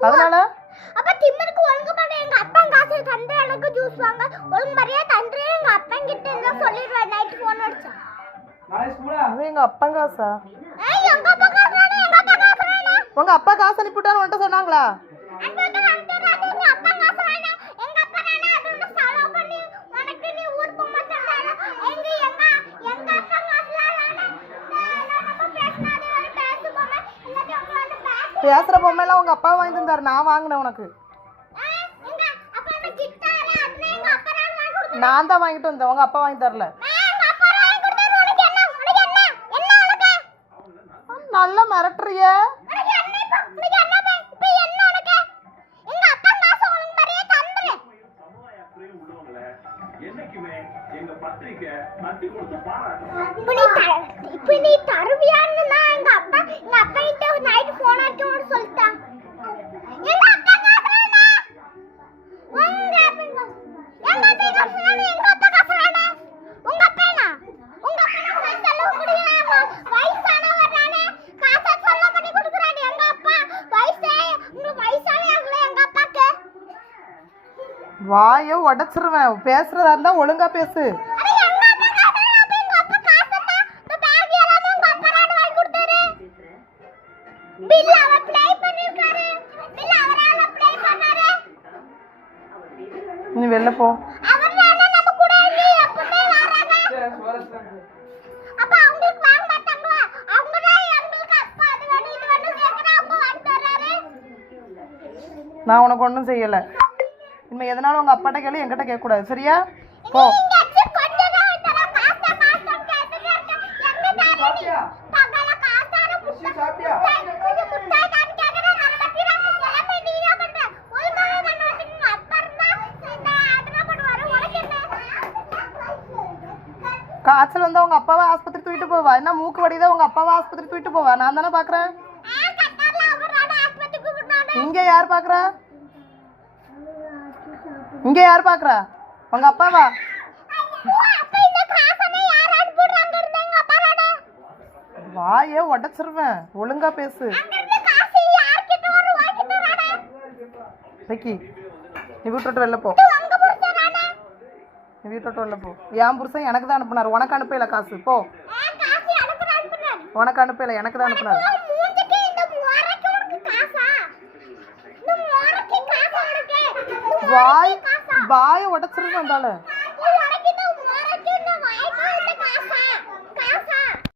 அதனால அப்ப திமிருக்கு ஒழுங்கு பண்ண எங்க அப்பா காசு தந்து எனக்கு ஜூஸ் வாங்க ஒழுங்கு மரியா தந்து எங்க அப்பா கிட்ட என்ன சொல்லிடுவேன் நைட் போன் அடிச்சா அது எங்க அப்பா காசா எங்க அப்பா காசு எங்க அப்பா காசு உங்க அப்பா காசு அனுப்பிட்டான்னு உன்கிட்ட சொன்னாங்களா பேசுற பொம்மைலாம் உங்க அப்பா வாங்கி தந்தாரு நான் வாங்கினேன் உனக்கு நான் தான் வாங்கிட்டு வந்தேன் உங்க அப்பா வாங்கி தரல நல்லா மிரட்டுறிய நீ தருவியான்னு எங்க அப்பா கிட்ட நைட் போன் அடிக்கணும்னு சொல்லிட்டான் எங்க அப்பா காசுறானே எங்க அப்பா காசுறானே உங்க அப்பானா செலவு குடிக்கலாமா வயசானவரானே காசை சொல்ல பண்ணி கொடுக்குறானே எங்க அப்பா உங்களுக்கு வயசானே ஆகல எங்க அப்பாக்கு வாயை உடைச்சிருவேன் பேசுறதா இருந்தா ஒழுங்கா பேசு நீ வெளில போ நான் உனக்கு ஒன்றும் செய்யல இனிமே எதனாலும் உங்க அப்பாட்ட கேளு என்கிட்ட கேட்க கூடாது சரியா போ காய்ச்சல் வந்தா உங்க அப்பாவை ஆஸ்பத்திரி தூக்கிட்டு போவா என்ன மூக்கு வடிதான் உங்க அப்பாவை ஆஸ்பத்திரி தூக்கிட்டு போவா நான் தானே பாக்குறேன் இங்க யார் பாக்குறா இங்க யார் பாக்குறா உங்க அப்பாவா வாயே உடைச்சிருவேன் ஒழுங்கா பேசு நீ வீட்டு வெளில போ நீ வீட்டை வெளில போ என் புருஷன் எனக்கு தான் அனுப்புனாரு உனக்கு அனுப்பல காசு போ உனக்கு அனுப்பல எனக்கு தான் அனுப்புனாரு வாயை உடைச்சிருவேன் வந்தால